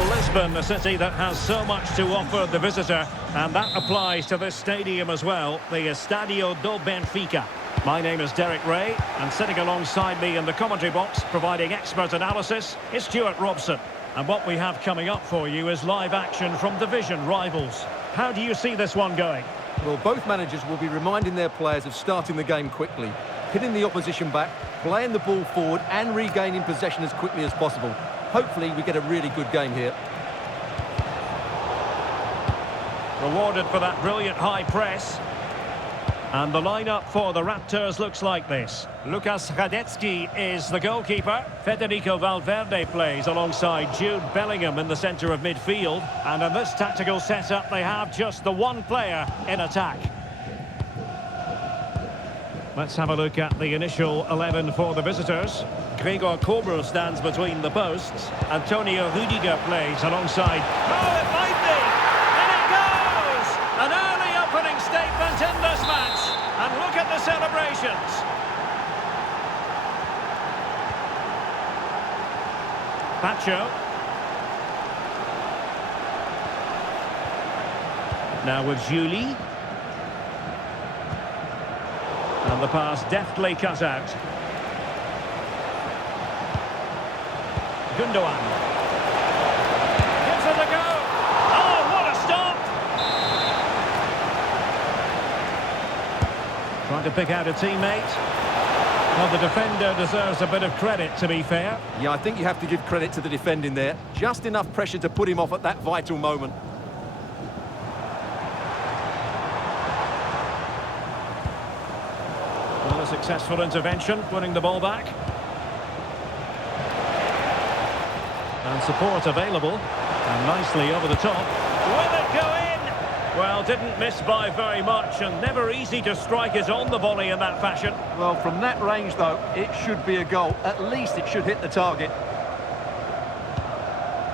Well, Lisbon, a city that has so much to offer the visitor, and that applies to this stadium as well, the Estadio do Benfica. My name is Derek Ray, and sitting alongside me in the commentary box, providing expert analysis, is Stuart Robson. And what we have coming up for you is live action from division rivals. How do you see this one going? Well, both managers will be reminding their players of starting the game quickly, hitting the opposition back, playing the ball forward and regaining possession as quickly as possible. Hopefully we get a really good game here. Rewarded for that brilliant high press. And the lineup for the Raptors looks like this. Lukas Hradecky is the goalkeeper. Federico Valverde plays alongside Jude Bellingham in the centre of midfield. And in this tactical setup, they have just the one player in attack. Let's have a look at the initial 11 for the visitors. Gregor Kobel stands between the posts. Antonio Rudiger plays alongside... Oh, it might be! And it goes! An early opening statement in this match. And look at the celebrations. Pacho. Now with Julie. And the pass deftly cut out. Gundogan. Gives it a go. Oh, what a stop! Trying to pick out a teammate. Well, the defender deserves a bit of credit, to be fair. Yeah, I think you have to give credit to the defending there. Just enough pressure to put him off at that vital moment. Well, a successful intervention, winning the ball back. And support available. And nicely over the top. Will it go in? Well, didn't miss by very much, and never easy to strike it on the volley in that fashion. Well, from that range, though, it should be a goal. At least it should hit the target.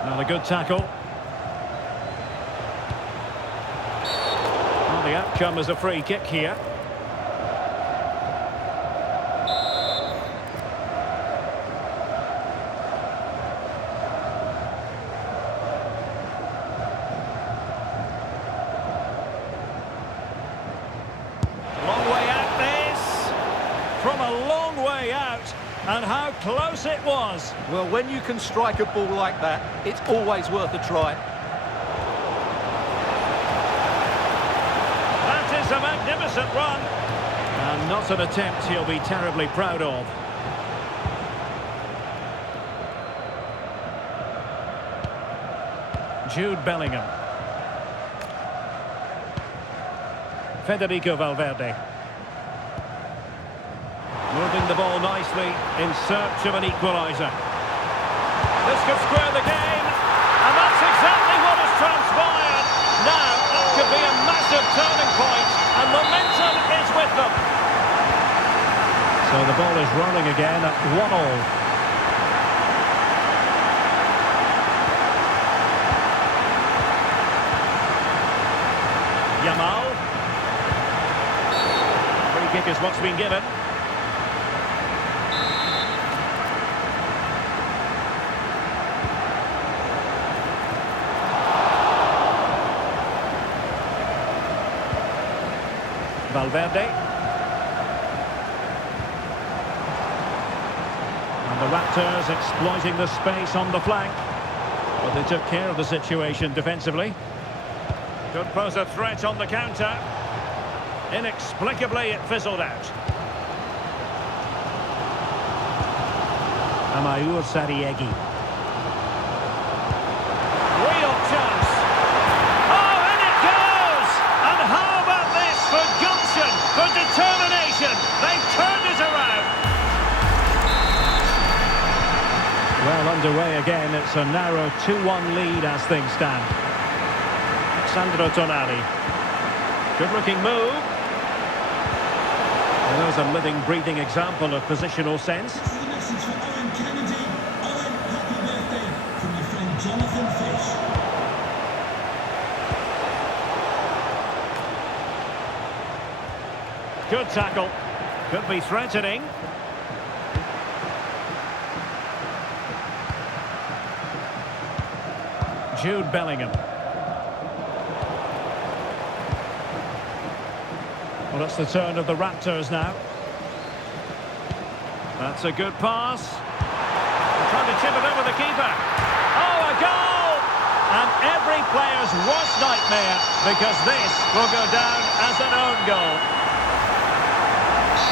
Not a good tackle. Well, the outcome is a free kick here. From a long way out, and how close it was. Well, when you can strike a ball like that, it's always worth a try. That is a magnificent run. And not an attempt he'll be terribly proud of. Jude Bellingham. Federico Valverde. Moving the ball nicely in search of an equaliser. This could square the game, and that's exactly what has transpired. Now, that could be a massive turning point, and momentum is with them. So the ball is rolling again at 1-1. Yamal. Free kick is what's been given. Valverde. And the Raptors exploiting the space on the flank. But they took care of the situation defensively. Could pose a threat on the counter. Inexplicably, it fizzled out. Amaour Sarriegi. Real chance. Oh, and it goes! And how about this for gumption, for determination? They've turned it around. Well, underway again. It's a narrow 2-1 lead as things stand. Sandro Tonali. Good-looking move. And there's a living, breathing example of positional sense. This is a message for Owen Kennedy. Owen, happy birthday from your friend Jonathan Fish. Good tackle. Could be threatening. Jude Bellingham. Well, it's the turn of the Raptors now. That's a good pass. They're trying to chip it over the keeper. Oh, a goal! And every player's worst nightmare, because this will go down as an own goal.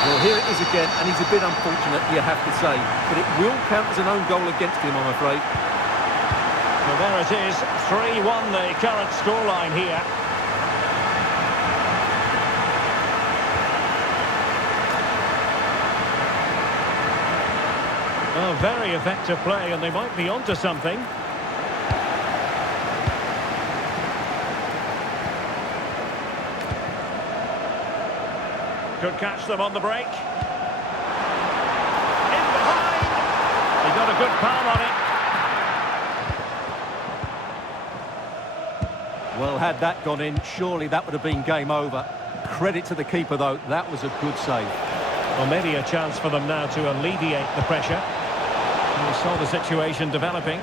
Well, here it is again, and he's a bit unfortunate, you have to say. But it will count as an own goal against him, I'm afraid. Well, there it is. 3-1 the current scoreline here. Oh, very effective play, and they might be onto something. Could catch them on the break. In behind. He got a good palm on it. Well, had that gone in, surely that would have been game over. Credit to the keeper, though. That was a good save. Well, maybe a chance for them now to alleviate the pressure. We saw the situation developing.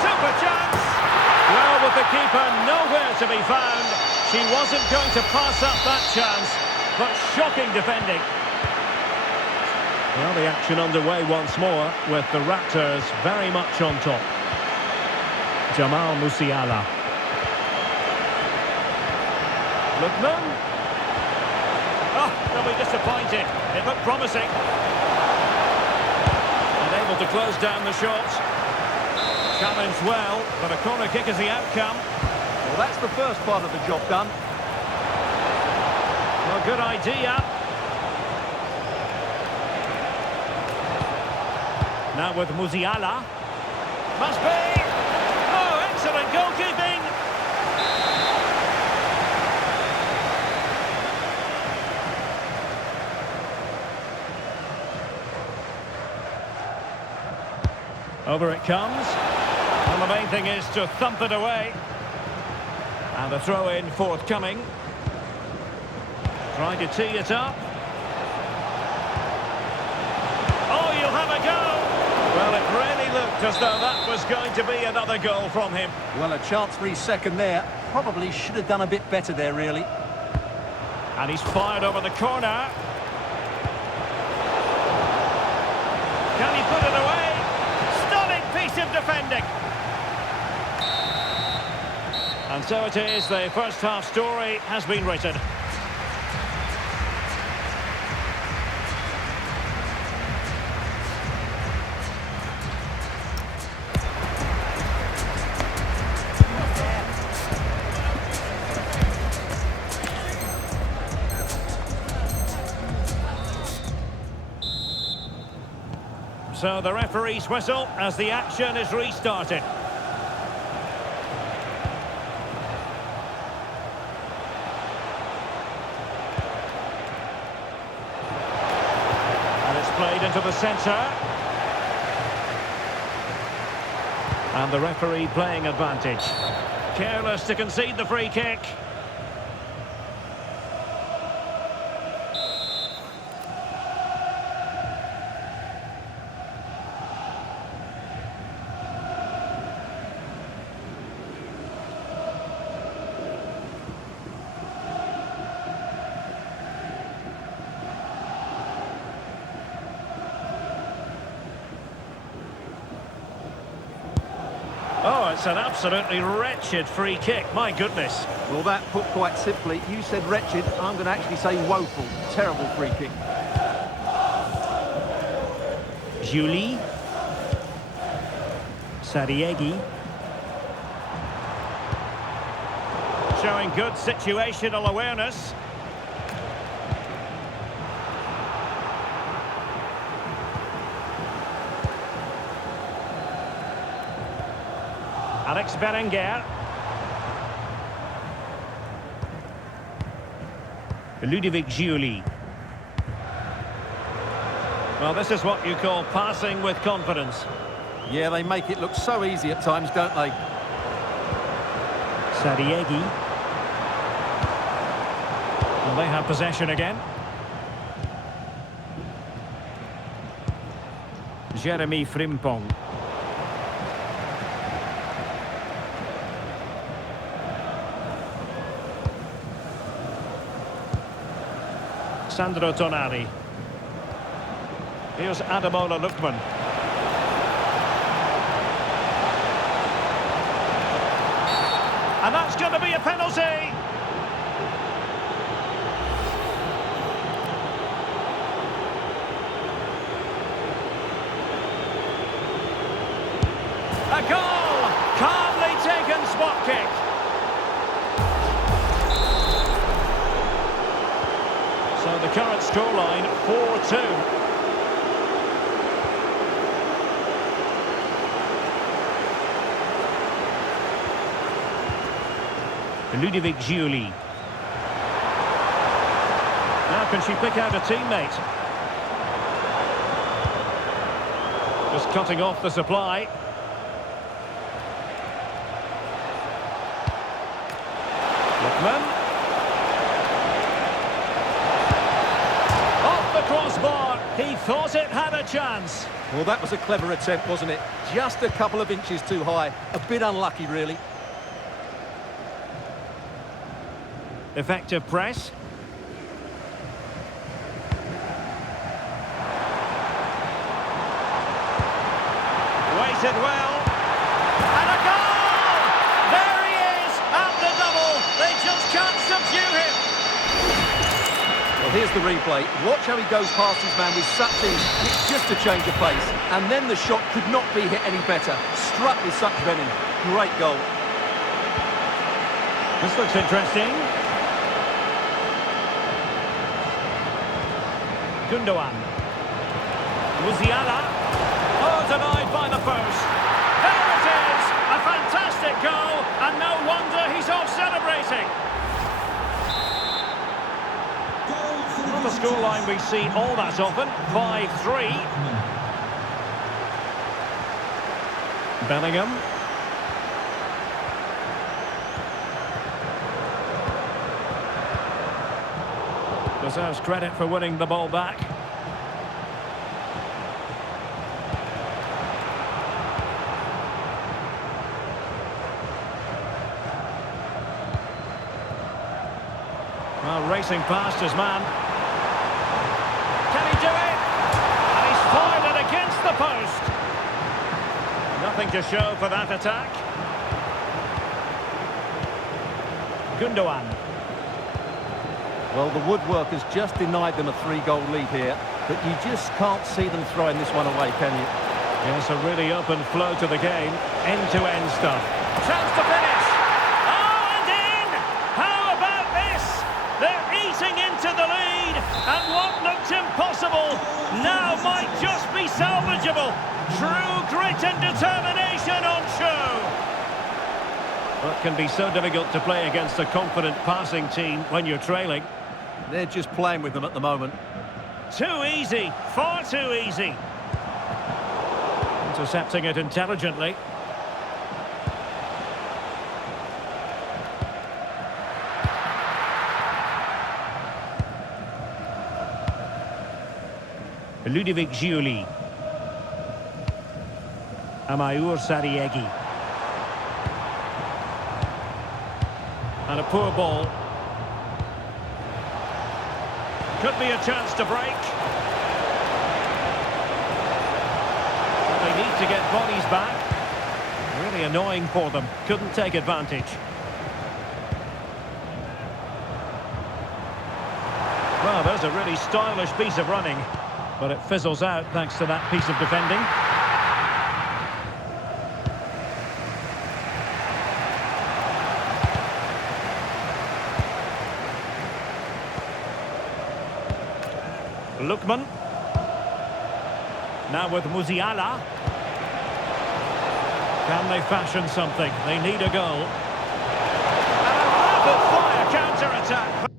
Super chance! Well, with the keeper nowhere to be found, she wasn't going to pass up that chance, but shocking defending. Well, the action underway once more, with the Raptors very much on top. Jamal Musiala. Lookman. Oh, they'll be disappointed. It looked promising. Unable to close down the shot. Challenged well, but a corner kick is the outcome. Well, that's the first part of the job done. Well, good idea. Now with Musiala. Must be. Oh, excellent goalkeeping. Over it comes. And the main thing is to thump it away. And the throw-in forthcoming. Trying to tee it up. Oh, you'll have a go. Well, it really looked as though that was going to be another goal from him. Well, a chance for his second there. Probably should have done a bit better there, really. And he's fired over the corner. Can he put it away? Stunning piece of defending. And so it is, the first half story has been written. So the referee's whistle as the action is restarted. And it's played into the centre. And the referee playing advantage. Careless to concede the free kick. Oh, it's an absolutely wretched free kick, my goodness. Well, that put quite simply, you said wretched, I'm going to actually say woeful. Terrible free kick. Julie. Sariegi. Showing good situational awareness. Alex Berenguer. Ludovic Giuli. Well, this is what you call passing with confidence. Yeah, they make it look so easy at times, don't they? Sariegi. Well, they have possession again. Jeremy Frimpong. Sandro Tonali. Here's Ademola Lookman. And that's going to be a penalty. A goal! Calmly taken spot kick. So the current scoreline 4-2. Ludovic Giuli. Now can she pick out a teammate? Just cutting off the supply. Lookman. Off the crossbar. He thought it had a chance. Well, that was a clever attempt, wasn't it? Just a couple of inches too high. A bit unlucky, really. Effective press. Waited well. And a goal! There he is at the double. They just can't subdue him. Well, here's the replay. Watch how he goes past his man with such ease, and it's just a change of pace. And then the shot could not be hit any better. Struck with such venom. Great goal. This looks interesting. Gundogan. Musiala. Oh, denied by the post. There it is! A fantastic goal, and no wonder he's off celebrating. Not the scoreline we see all that often. 5-3. Bellingham. Deserves credit for winning the ball back. Well, racing past his man. Can he do it? And he's fired it against the post. Nothing to show for that attack. Gundogan. Well, the woodwork has just denied them a 3-goal lead here, but you just can't see them throwing this one away, can you? Yes, a really open flow to the game. End-to-end stuff. Chance to finish. Oh, and in! How about this? They're eating into the lead, and what looked impossible now might just be salvageable. True grit and determination on show. Well, it can be so difficult to play against a confident passing team when you're trailing. They're just playing with them at the moment. Too easy, far too easy. Intercepting it intelligently. Ludovic Giuli. Amaour Sariegi. And a poor ball. Could be a chance to break. They need to get bodies back. Really annoying for them. Couldn't take advantage. Well, there's a really stylish piece of running, but it fizzles out thanks to that piece of defending. Lookman. Now with Musiala. Can they fashion something? They need a goal. And a rapid-fire counter-attack.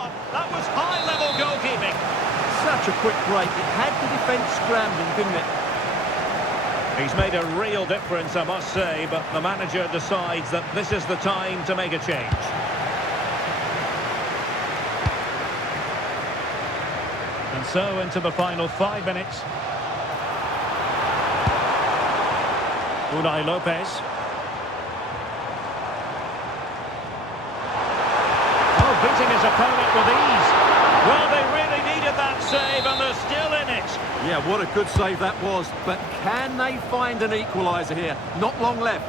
on. That was high-level goalkeeping. Such a quick break. It had the defence scrambling, didn't it? He's made a real difference, I must say, but the manager decides that this is the time to make a change. And so into the final 5 minutes. Unai Lopez. Oh, beating his opponent with ease. Well, they really needed that save, and they're still in it. Yeah, what a good save that was. But can they find an equaliser here? Not long left.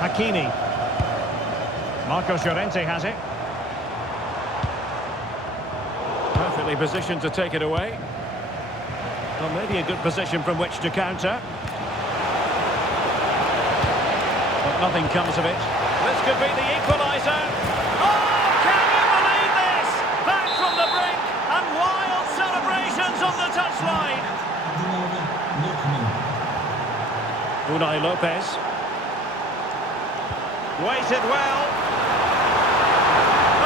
Hakimi. Marcos Llorente has it. Perfectly positioned to take it away. Well, maybe a good position from which to counter. But nothing comes of it. This could be the equaliser. Oh, can you believe this? Back from the brink and wild celebrations on the touchline. Unai Lopez. Waited well.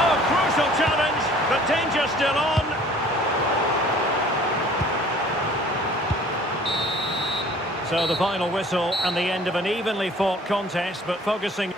Oh, crucial challenge, but danger still on. So the final whistle and the end of an evenly fought contest, but focusing...